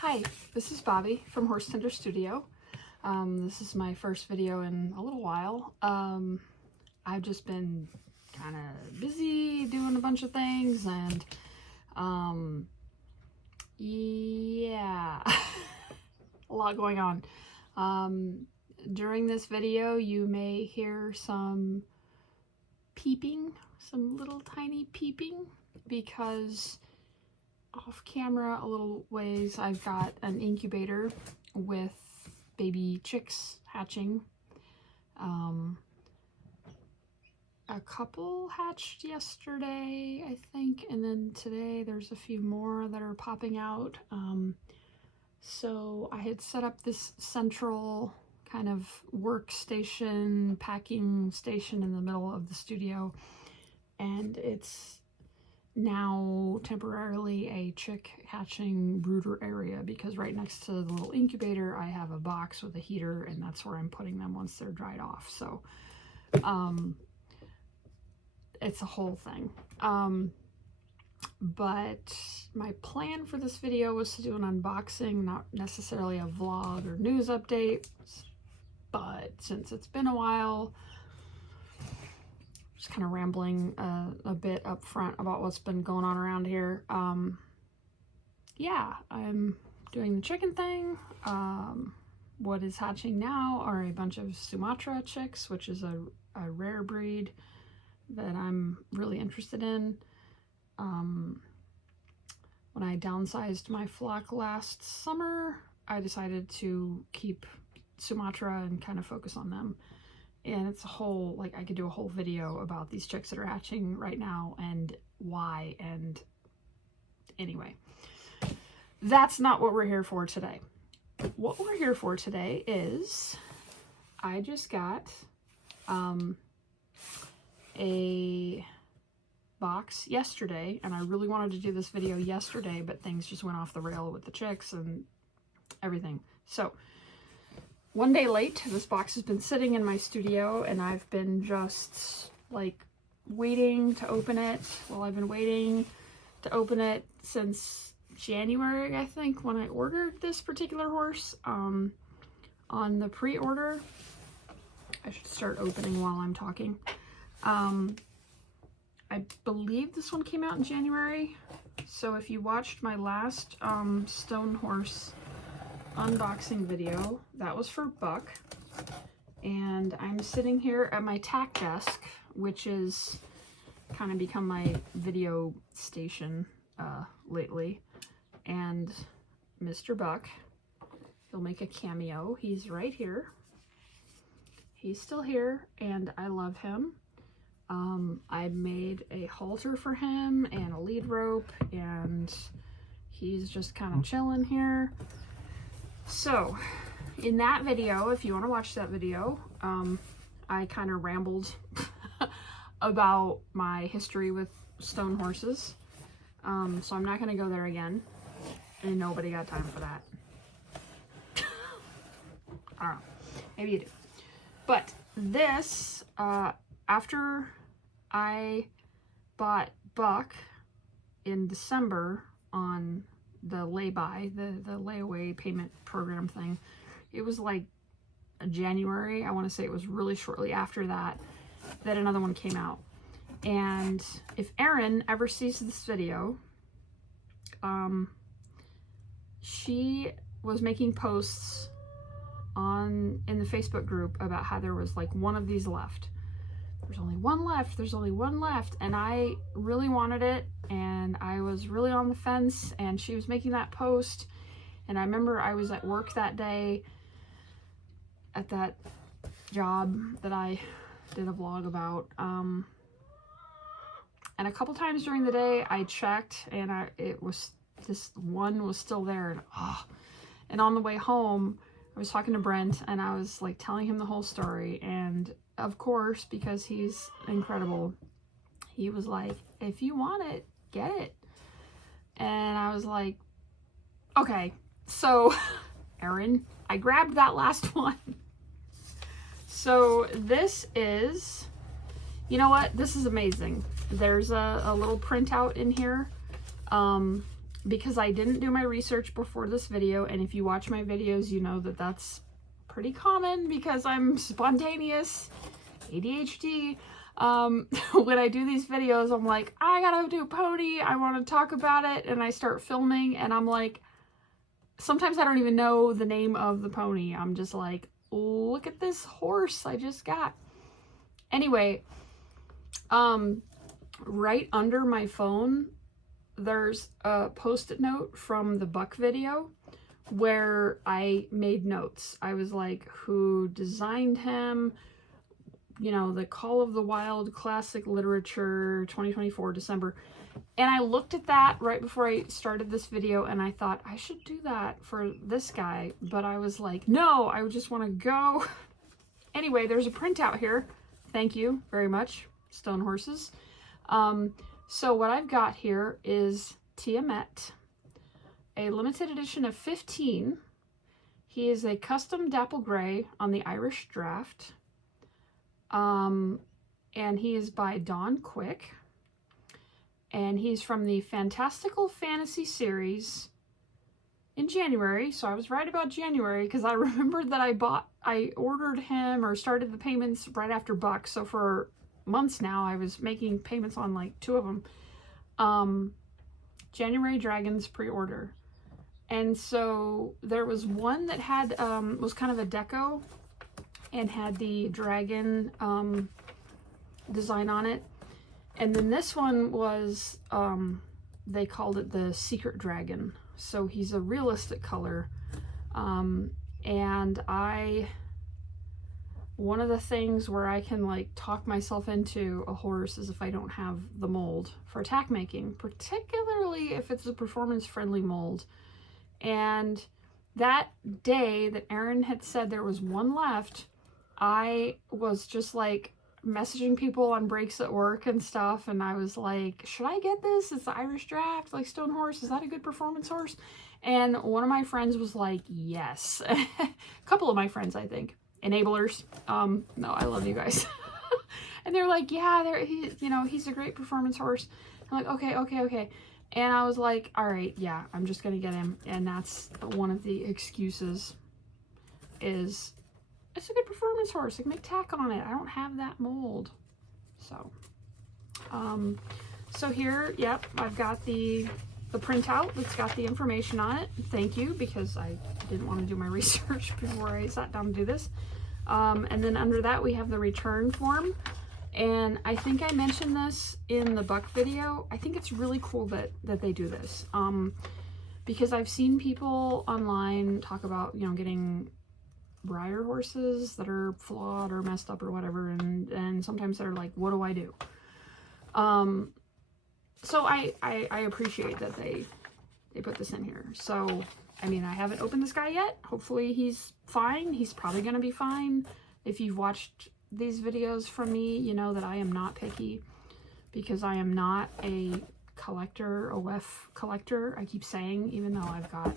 Hi, this is Bobby from Horse Tender Studio. This is my first video in a little while. I've just been kind of busy doing a bunch of things and yeah, a lot going on. During this video you may hear some peeping, some little tiny peeping, because off camera a little ways I've got an incubator with baby chicks hatching. A couple hatched yesterday, I think, and then today there's a few more that are popping out. So I had set up this central kind of workstation, packing station in the middle of the studio, and it's now temporarily a chick hatching brooder area, because right next to the little incubator I have a box with a heater, and that's where I'm putting them once they're dried off. So it's a whole thing. But my plan for this video was to do an unboxing, not necessarily a vlog or news update, but since it's been a while, just kind of rambling a bit up front about what's been going on around here. Yeah, I'm doing the chicken thing. What is hatching now are a bunch of Sumatra chicks, which is a rare breed that I'm really interested in. When I downsized my flock last summer, I decided to keep Sumatra and kind of focus on them. And it's a whole, like, I could do a whole video about these chicks that are hatching right now and why. And anyway, that's not what we're here for today. What we're here for today is I just got a box yesterday, and I really wanted to do this video yesterday, but things just went off the rail with the chicks and everything. So one day late, this box has been sitting in my studio, and I've been just like waiting to open it. Well, I've been waiting to open it since January, I think, when I ordered this particular horse. On the pre-order, I should start opening while I'm talking. I believe this one came out in January. So if you watched my last stone horse unboxing video, that was for Buck. And I'm sitting here at my tack desk, which is kind of become my video station lately. And Mr. Buck, he'll make a cameo. He's right here. He's still here, and I love him. I made a halter for him and a lead rope, and he's just kind of chilling here. So in that video, if you want to watch that video, I kind of rambled about my history with stone horses. So I'm not going to go there again, and nobody got time for that. I don't know, maybe you do. But this, after I bought Buck in December on the lay-by, the layaway payment program thing, it was like January, I want to say it was really shortly after that, that another one came out. And if Erin ever sees this video, she was making posts in the Facebook group about how there was like one of these left. There's only one left, there's only one left, and I really wanted it, and I was really on the fence, and she was making that post, and I remember I was at work that day at that job that I did a vlog about, and a couple times during the day I checked, and this one was still there, and on the way home I was talking to Brent, and I was like telling him the whole story, and of course, because he's incredible, he was like, if you want it, get it. And I was like, okay. So Erin, I grabbed that last one. So this is, you know what, this is amazing. There's a little printout in here. because I didn't do my research before this video, and if you watch my videos, you know that that's pretty common because I'm spontaneous, ADHD. When I do these videos, I'm like, I gotta do pony, I want to talk about it, and I start filming, and I'm like, sometimes I don't even know the name of the pony. I'm just like, look at this horse I just got. Anyway, right under my phone, there's a post-it note from the Buck video where I made notes. I was like, who designed him? You know, the Call of the Wild Classic Literature 2024 December. And I looked at that right before I started this video, and I thought I should do that for this guy, but I was like, no, I just want to go. Anyway, there's a printout here. Thank you very much, Stone Horses. So what I've got here is Tiamet, a limited edition of 15. He is a custom dapple gray on the Irish Draught. And he is by Don Quick. And he's from the Fantastical Fantasy series in January. So I was right about January because I remembered that I ordered him or started the payments right after Buck. So for months now, I was making payments on like 2 of them. January Dragons pre-order. And so there was one that had, was kind of a deco and had the dragon design on it. And then this one was, they called it the Secret Dragon. So he's a realistic color. And one of the things where I can like talk myself into a horse is if I don't have the mold for tack making, particularly if it's a performance friendly mold. And that day that Erin had said there was one left, I was just like messaging people on breaks at work and stuff, and I was like, should I get this? It's the Irish Draught, like Stone Horse, is that a good performance horse? And one of my friends was like, yes. A couple of my friends, I think, enablers, no, I love you guys. And they're like, yeah, he's a great performance horse. I'm like, okay. And I was like, all right, yeah, I'm just gonna get him. And that's one of the excuses, is it's a good performance horse. I can make tack on it. I don't have that mold. So, so here, yep, I've got the printout that's got the information on it. Thank you, because I didn't want to do my research before I sat down to do this. And then under that, we have the return form. And I think I mentioned this in the Buck video. I think it's really cool that they do this. Because I've seen people online talk about, you know, getting rider horses that are flawed or messed up or whatever, and sometimes they're like, what do I do? So I appreciate that they put this in here. So I mean, I haven't opened this guy yet. Hopefully he's fine. He's probably gonna be fine. If you've watched these videos from me, you know that I am not picky, because I am not a collector, OF collector. I keep saying, even though I've got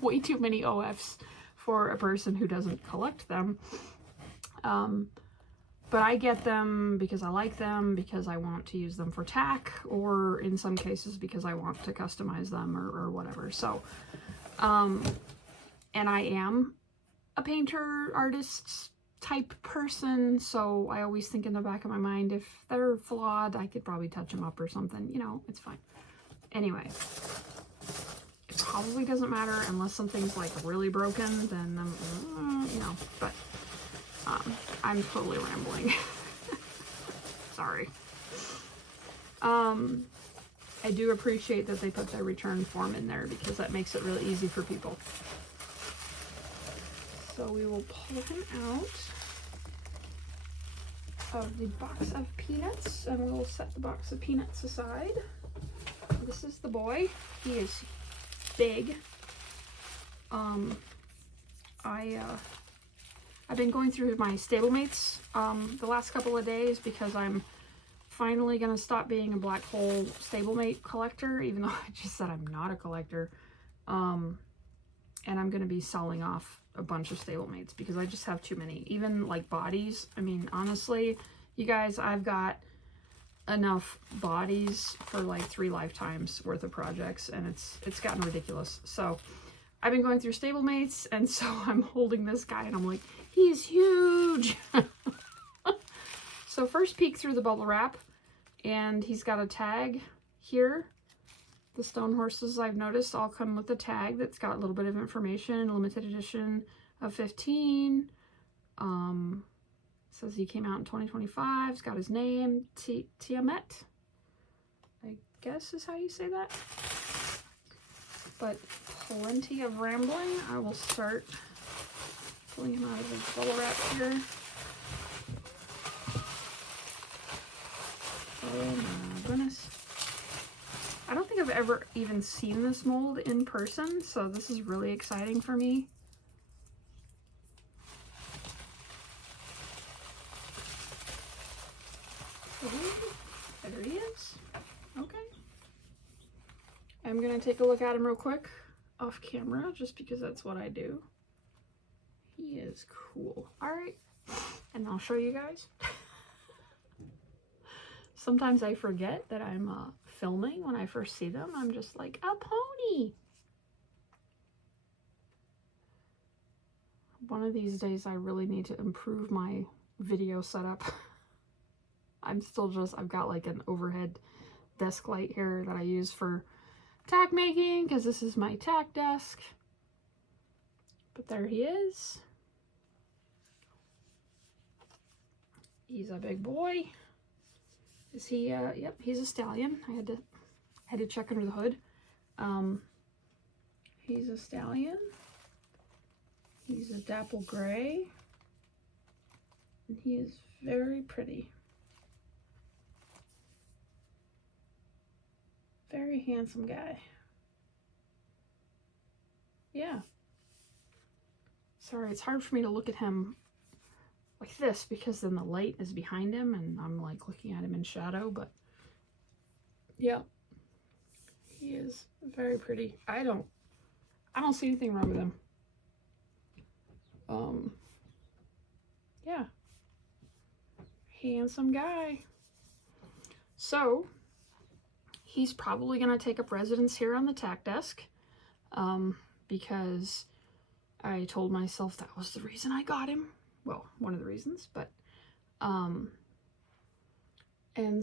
way too many OFs for a person who doesn't collect them. But I get them because I like them, because I want to use them for tack, or in some cases because I want to customize them or whatever. So, and I am a painter, artist type person, so I always think in the back of my mind, if they're flawed, I could probably touch them up or something, you know, it's fine. Anyway, it probably doesn't matter unless something's like really broken, then you know, but I'm totally rambling. Sorry. I do appreciate that they put their return form in there, because that makes it really easy for people. So we will pull him out of the box of peanuts, and we'll set the box of peanuts aside. This is the boy. He is big. I've been going through my stablemates the last couple of days, because I'm finally going to stop being a black hole stablemate collector, even though I just said I'm not a collector. And I'm going to be selling off a bunch of stablemates because I just have too many. Even like bodies. I mean, honestly, you guys, I've got enough bodies for like 3 lifetimes worth of projects, and it's gotten ridiculous. So I've been going through stablemates, and so I'm holding this guy and I'm like, he's huge. So first peek through the bubble wrap, and he's got a tag here. The stone horses, I've noticed, all come with a tag that's got a little bit of information. Limited edition of 15. Says he came out in 2025. It's got his name, Tiamet, I guess is how you say that. But plenty of rambling. I will start pulling him out of his bubble wrap here. Oh my goodness. I don't think I've ever even seen this mold in person, so this is really exciting for me. There he is. Okay. I'm going to take a look at him real quick off camera, just because that's what I do. He is cool. Alright, and I'll show you guys. Sometimes I forget that I'm filming when I first see them. I'm just like, a pony! One of these days I really need to improve my video setup. I've got like an overhead desk light here that I use for tack making, because this is my tack desk. But there he is. He's a big boy. Is he, yep, he's a stallion. I had to check under the hood. He's a stallion. He's a dapple gray. And he is very pretty. Very handsome guy. Yeah. Sorry, it's hard for me to look at him like this because then the light is behind him and I'm like looking at him in shadow, but yeah, he is very pretty. I don't see anything wrong with him. Yeah, handsome guy. So he's probably gonna take up residence here on the tack desk, because I told myself that was the reason I got him. Well, one of the reasons, but, and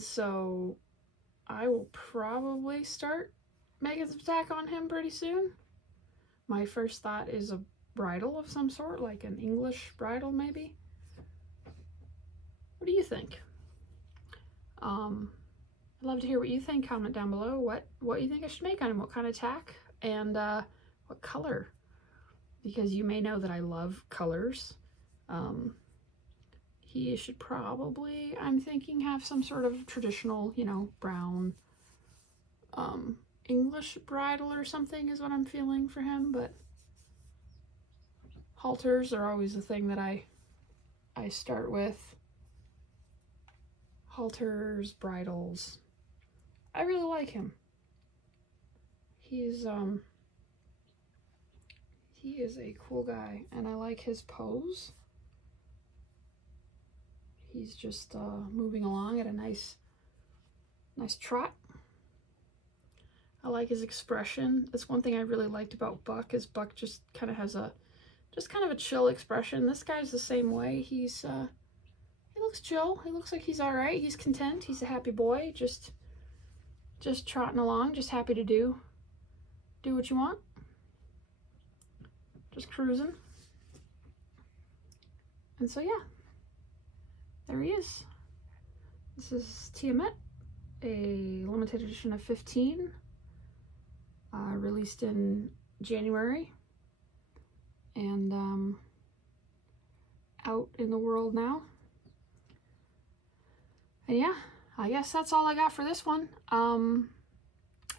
so I will probably start making some tack on him pretty soon. My first thought is a bridle of some sort, like an English bridle maybe. What do you think? I'd love to hear what you think. Comment down below what you think I should make on him, what kind of tack, and what color, because you may know that I love colors. He should probably, I'm thinking, have some sort of traditional, you know, brown English bridle or something is what I'm feeling for him, but halters are always the thing that I start with. Halters, bridles. I really like him. He is a cool guy, and I like his pose. He's just moving along at a nice trot. I like his expression. That's one thing I really liked about Buck, is Buck just kind of has a chill expression. This guy's the same way. He looks chill. He looks like he's all right. He's content. He's a happy boy. Just trotting along, just happy to do what you want. Just cruising. And so yeah, there he is. This is Tiamet, a limited edition of 15, released in January, and out in the world now. And yeah, I guess that's all I got for this one.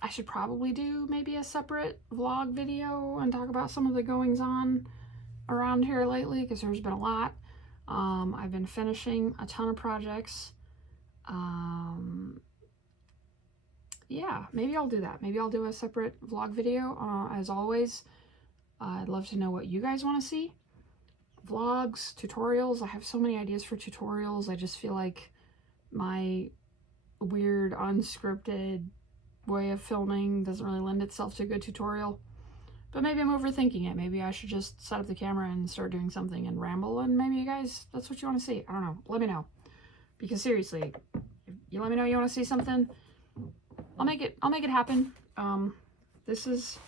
I should probably do maybe a separate vlog video and talk about some of the goings on around here lately, because there's been a lot. I've been finishing a ton of projects. Yeah, maybe I'll do that. Maybe I'll do a separate vlog video. As always, I'd love to know what you guys want to see. Vlogs, tutorials. I have so many ideas for tutorials. I just feel like my weird, unscripted way of filming. Doesn't really lend itself to a good tutorial. But maybe I'm overthinking it. Maybe I should just set up the camera and start doing something and ramble, and maybe you guys, that's what you want to see. I don't know. Let me know. Because seriously, if you let me know you want to see something, I'll make it happen. This is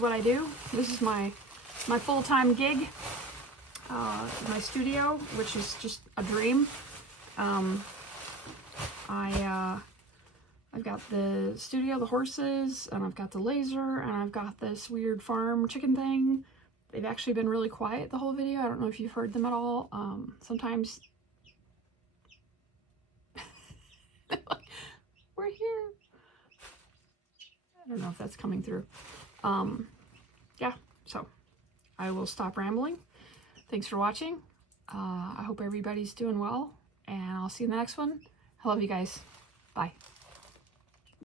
what I do. This is my full-time gig. My studio, which is just a dream. I've got the studio, the horses, and I've got the laser, and I've got this weird farm chicken thing. They've actually been really quiet the whole video. I don't know if you've heard them at all. Sometimes we're here. I don't know if that's coming through. Yeah, so I will stop rambling. Thanks for watching. I hope everybody's doing well, and I'll see you in the next one. I love you guys. Bye.